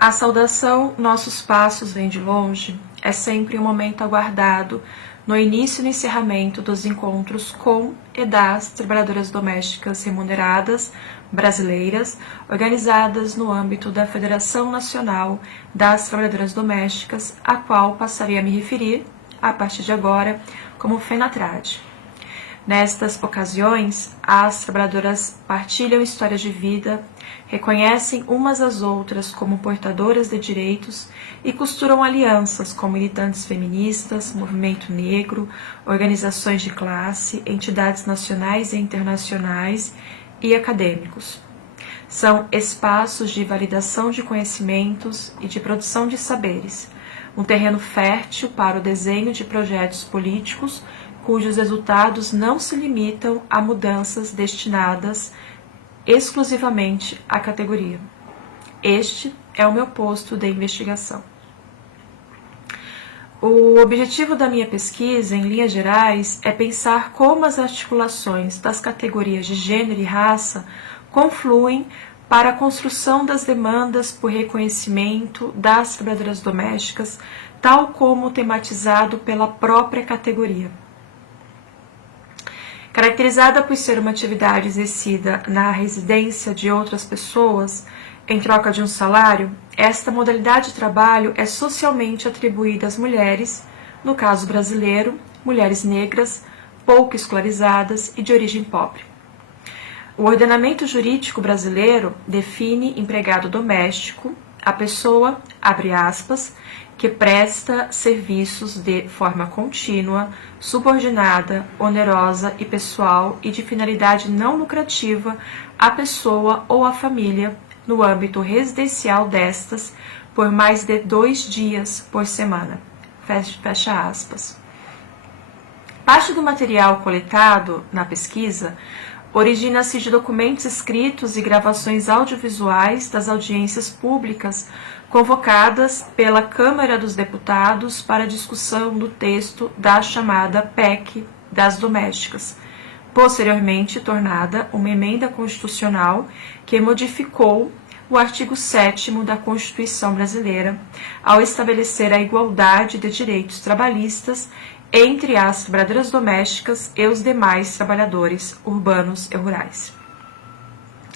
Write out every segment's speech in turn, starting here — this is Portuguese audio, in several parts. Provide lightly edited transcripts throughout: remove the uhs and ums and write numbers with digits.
A saudação "Nossos passos vêm de longe" é sempre um momento aguardado no início e no encerramento dos encontros com e das trabalhadoras domésticas remuneradas brasileiras, organizadas no âmbito da Federação Nacional das Trabalhadoras Domésticas, a qual passarei a me referir, a partir de agora, como FENATRAD. Nestas ocasiões, as trabalhadoras partilham histórias de vida, reconhecem umas às outras como portadoras de direitos e costuram alianças com militantes feministas, movimento negro, organizações de classe, entidades nacionais e internacionais e acadêmicos. São espaços de validação de conhecimentos e de produção de saberes, um terreno fértil para o desenho de projetos políticos cujos resultados não se limitam a mudanças destinadas exclusivamente à categoria. Este é o meu posto de investigação. O objetivo da minha pesquisa, em linhas gerais, é pensar como as articulações das categorias de gênero e raça confluem para a construção das demandas por reconhecimento das trabalhadoras domésticas, tal como tematizado pela própria categoria. Caracterizada por ser uma atividade exercida na residência de outras pessoas, em troca de um salário, esta modalidade de trabalho é socialmente atribuída às mulheres, no caso brasileiro, mulheres negras, pouco escolarizadas e de origem pobre. O ordenamento jurídico brasileiro define empregado doméstico a pessoa, abre aspas, que presta serviços de forma contínua, subordinada, onerosa e pessoal e de finalidade não lucrativa à pessoa ou à família no âmbito residencial destas por mais de 2 dias por semana. Fecha aspas. Parte do material coletado na pesquisa origina-se de documentos escritos e gravações audiovisuais das audiências públicas convocadas pela Câmara dos Deputados para discussão do texto da chamada PEC das Domésticas, posteriormente tornada uma emenda constitucional que modificou o artigo 7º da Constituição Brasileira, ao estabelecer a igualdade de direitos trabalhistas entre as trabalhadoras domésticas e os demais trabalhadores urbanos e rurais.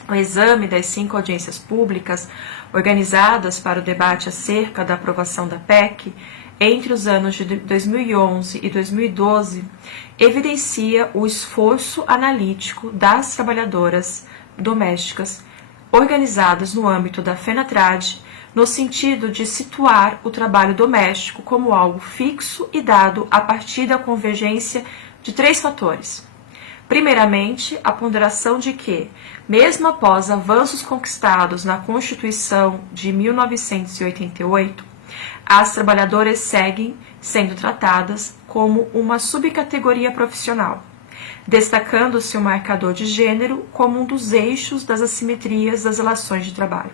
O exame das 5 audiências públicas organizadas para o debate acerca da aprovação da PEC entre os anos de 2011 e 2012 evidencia o esforço analítico das trabalhadoras domésticas organizadas no âmbito da FENATRAD, no sentido de situar o trabalho doméstico como algo fixo e dado a partir da convergência de 3 fatores. Primeiramente, a ponderação de que, mesmo após avanços conquistados na Constituição de 1988, as trabalhadoras seguem sendo tratadas como uma subcategoria profissional, destacando-se o marcador de gênero como um dos eixos das assimetrias das relações de trabalho.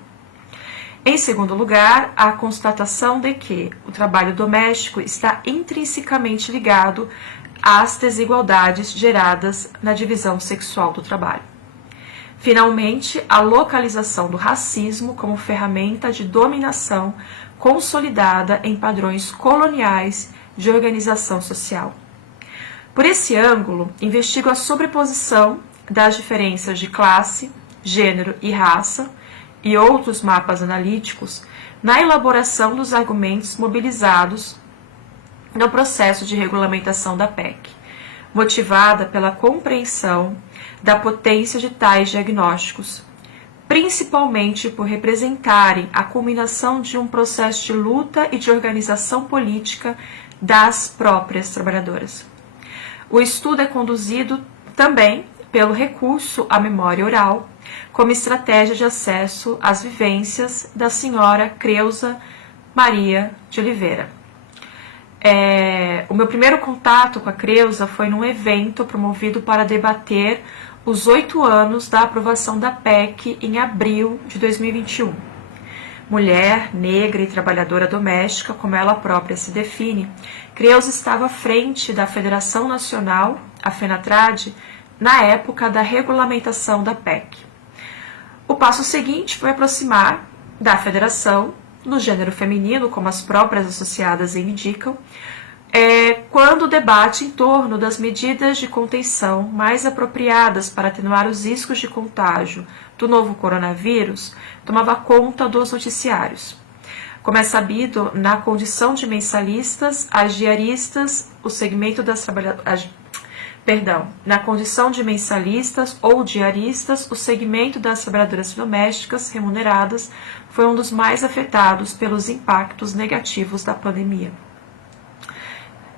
Em segundo lugar, a constatação de que o trabalho doméstico está intrinsecamente ligado às desigualdades geradas na divisão sexual do trabalho. Finalmente, a localização do racismo como ferramenta de dominação consolidada em padrões coloniais de organização social. Por esse ângulo, investigo a sobreposição das diferenças de classe, gênero e raça e outros mapas analíticos na elaboração dos argumentos mobilizados no processo de regulamentação da PEC, motivada pela compreensão da potência de tais diagnósticos, principalmente por representarem a culminação de um processo de luta e de organização política das próprias trabalhadoras. O estudo é conduzido também pelo recurso à memória oral, como estratégia de acesso às vivências da senhora Creuza Maria de Oliveira. O meu primeiro contato com a Creuza foi num evento promovido para debater os 8 anos da aprovação da PEC em abril de 2021. Mulher, negra e trabalhadora doméstica, como ela própria se define, Creuza estava à frente da Federação Nacional, a FENATRAD, na época da regulamentação da PEC. O passo seguinte foi aproximar da Federação no gênero feminino, como as próprias associadas indicam, quando debate em torno das medidas de contenção mais apropriadas para atenuar os riscos de contágio do novo coronavírus tomava conta dos noticiários. Como é sabido, na condição de mensalistas, as diaristas, o segmento das trabalhadoras, na condição de mensalistas ou diaristas, o segmento das trabalhadoras domésticas remuneradas foi um dos mais afetados pelos impactos negativos da pandemia.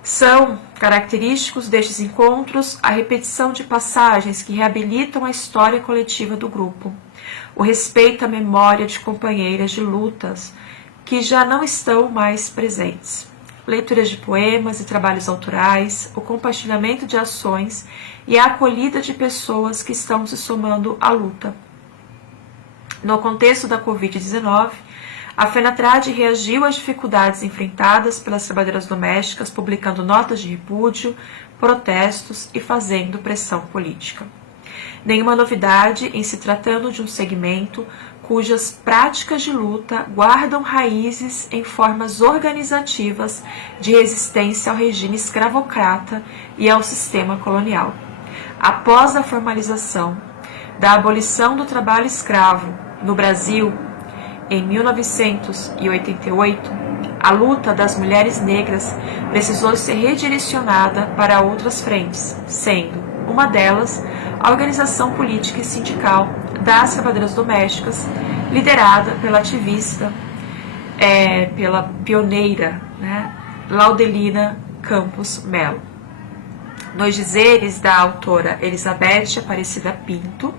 São característicos destes encontros a repetição de passagens que reabilitam a história coletiva do grupo, o respeito à memória de companheiras de lutas que já não estão mais presentes, leituras de poemas e trabalhos autorais, o compartilhamento de ações e a acolhida de pessoas que estão se somando à luta. No contexto da Covid-19, a FENATRAD reagiu às dificuldades enfrentadas pelas trabalhadoras domésticas, publicando notas de repúdio, protestos e fazendo pressão política. Nenhuma novidade em se tratando de um segmento cujas práticas de luta guardam raízes em formas organizativas de resistência ao regime escravocrata e ao sistema colonial. Após a formalização da abolição do trabalho escravo no Brasil, em 1988, a luta das mulheres negras precisou ser redirecionada para outras frentes, sendo uma delas a organização política e sindical das trabalhadoras domésticas, liderada pela ativista, pela pioneira, Laudelina Campos Melo. Nos dizeres da autora Elizabeth Aparecida Pinto,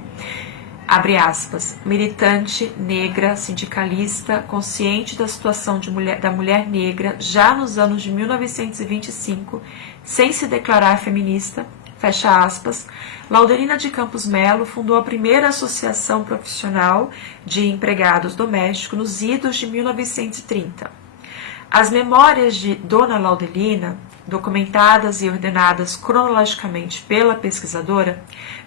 abre aspas, militante negra, sindicalista, consciente da situação da mulher negra já nos anos de 1925, sem se declarar feminista, fecha aspas, Laudelina de Campos Melo fundou a primeira associação profissional de empregados domésticos nos idos de 1930. As memórias de Dona Laudelina, documentadas e ordenadas cronologicamente pela pesquisadora,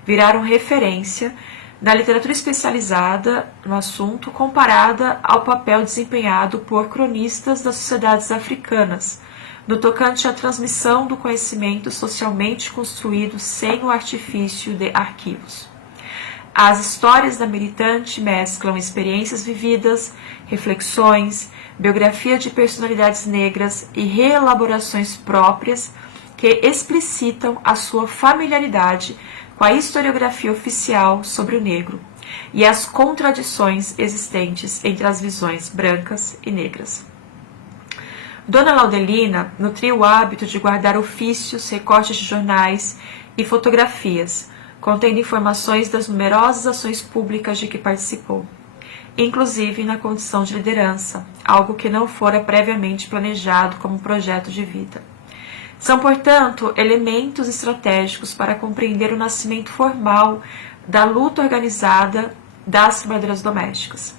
viraram referência na literatura especializada no assunto comparada ao papel desempenhado por cronistas das sociedades africanas, no tocante à transmissão do conhecimento socialmente construído sem o artifício de arquivos. As histórias da militante mesclam experiências vividas, reflexões, biografia de personalidades negras e reelaborações próprias que explicitam a sua familiaridade com a historiografia oficial sobre o negro e as contradições existentes entre as visões brancas e negras. Dona Laudelina nutria o hábito de guardar ofícios, recortes de jornais e fotografias, contendo informações das numerosas ações públicas de que participou, inclusive na condição de liderança, algo que não fora previamente planejado como projeto de vida. São, portanto, elementos estratégicos para compreender o nascimento formal da luta organizada das trabalhadoras domésticas.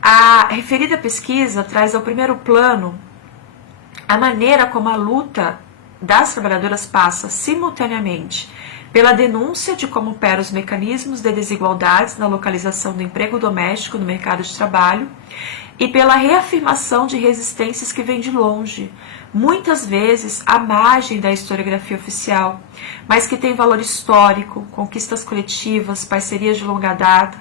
A referida pesquisa traz ao primeiro plano a maneira como a luta das trabalhadoras passa simultaneamente pela denúncia de como operam os mecanismos de desigualdades na localização do emprego doméstico no mercado de trabalho e pela reafirmação de resistências que vêm de longe, muitas vezes à margem da historiografia oficial, mas que têm valor histórico, conquistas coletivas, parcerias de longa data,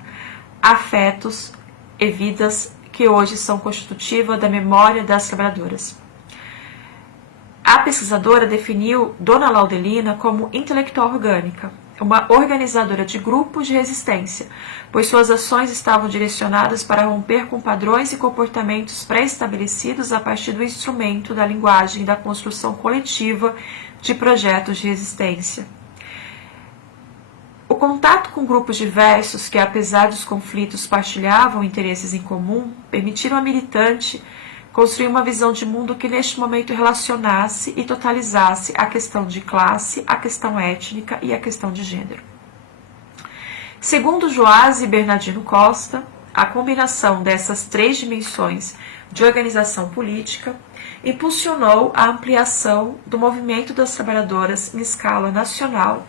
afetos e vidas que hoje são constitutivas da memória das trabalhadoras. A pesquisadora definiu Dona Laudelina como intelectual orgânica, uma organizadora de grupos de resistência, pois suas ações estavam direcionadas para romper com padrões e comportamentos pré-estabelecidos a partir do instrumento da linguagem e da construção coletiva de projetos de resistência. O contato com grupos diversos que, apesar dos conflitos, partilhavam interesses em comum, permitiram à militante construir uma visão de mundo que neste momento relacionasse e totalizasse a questão de classe, a questão étnica e a questão de gênero. Segundo Joás e Bernardino Costa, a combinação dessas três dimensões de organização política impulsionou a ampliação do movimento das trabalhadoras em escala nacional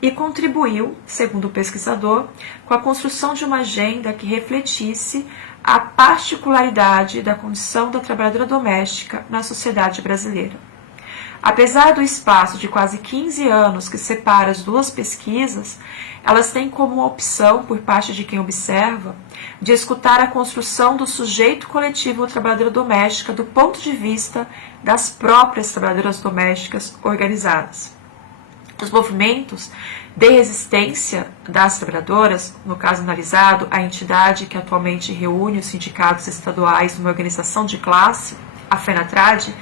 e contribuiu, segundo o pesquisador, com a construção de uma agenda que refletisse a particularidade da condição da trabalhadora doméstica na sociedade brasileira. Apesar do espaço de quase 15 anos que separa as duas pesquisas, elas têm como opção, por parte de quem observa, de escutar a construção do sujeito coletivo trabalhadora doméstica do ponto de vista das próprias trabalhadoras domésticas organizadas. Os movimentos de resistência das trabalhadoras, no caso analisado, a entidade que atualmente reúne os sindicatos estaduais numa organização de classe, a FENATRAD,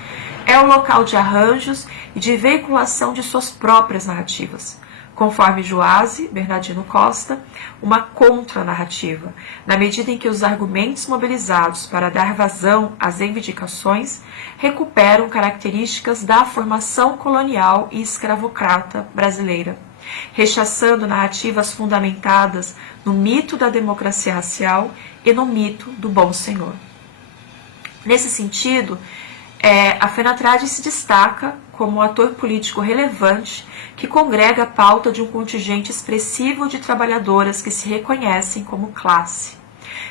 é o local de arranjos e de veiculação de suas próprias narrativas, conforme Joase Bernardino Costa, uma contranarrativa, na medida em que os argumentos mobilizados para dar vazão às reivindicações recuperam características da formação colonial e escravocrata brasileira, rechaçando narrativas fundamentadas no mito da democracia racial e no mito do bom senhor. Nesse sentido, a FENATRAD se destaca como um ator político relevante que congrega a pauta de um contingente expressivo de trabalhadoras que se reconhecem como classe.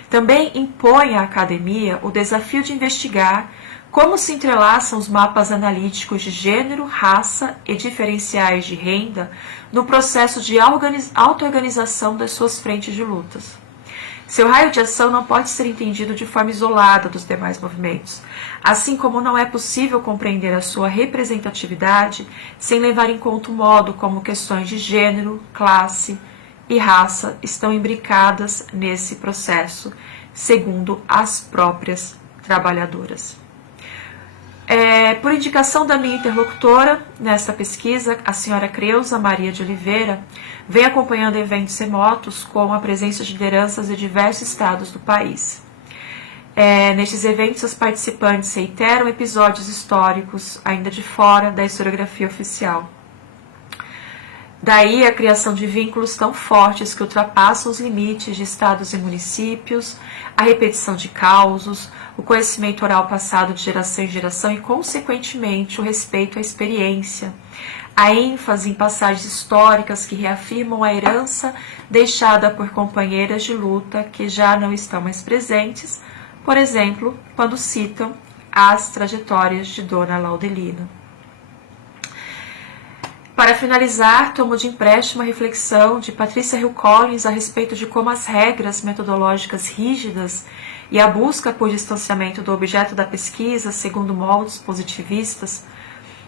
Também impõe à academia o desafio de investigar como se entrelaçam os mapas analíticos de gênero, raça e diferenciais de renda no processo de auto-organização das suas frentes de lutas. Seu raio de ação não pode ser entendido de forma isolada dos demais movimentos, assim como não é possível compreender a sua representatividade sem levar em conta o modo como questões de gênero, classe e raça estão imbricadas nesse processo, segundo as próprias trabalhadoras. Por indicação da minha interlocutora nesta pesquisa, a senhora Creuza Maria de Oliveira, vem acompanhando eventos remotos com a presença de lideranças de diversos estados do país. Nestes eventos, os participantes reiteram episódios históricos ainda de fora da historiografia oficial. Daí a criação de vínculos tão fortes que ultrapassam os limites de estados e municípios, a repetição de causos, o conhecimento oral passado de geração em geração e, consequentemente, o respeito à experiência, a ênfase em passagens históricas que reafirmam a herança deixada por companheiras de luta que já não estão mais presentes, por exemplo, quando citam as trajetórias de Dona Laudelina. Para finalizar, tomo de empréstimo a reflexão de Patricia Hill Collins a respeito de como as regras metodológicas rígidas e a busca por distanciamento do objeto da pesquisa, segundo moldes positivistas,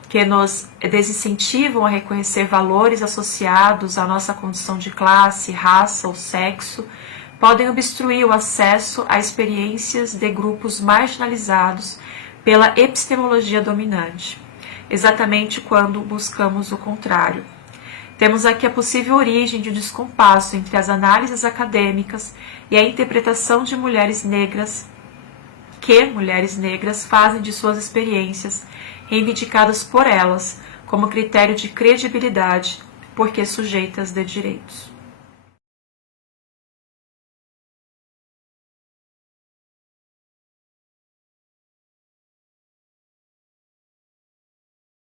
que nos desincentivam a reconhecer valores associados à nossa condição de classe, raça ou sexo, podem obstruir o acesso a experiências de grupos marginalizados pela epistemologia dominante, exatamente quando buscamos o contrário. Temos aqui a possível origem de um descompasso entre as análises acadêmicas e a interpretação de mulheres negras fazem de suas experiências, reivindicadas por elas como critério de credibilidade, porque sujeitas de direitos.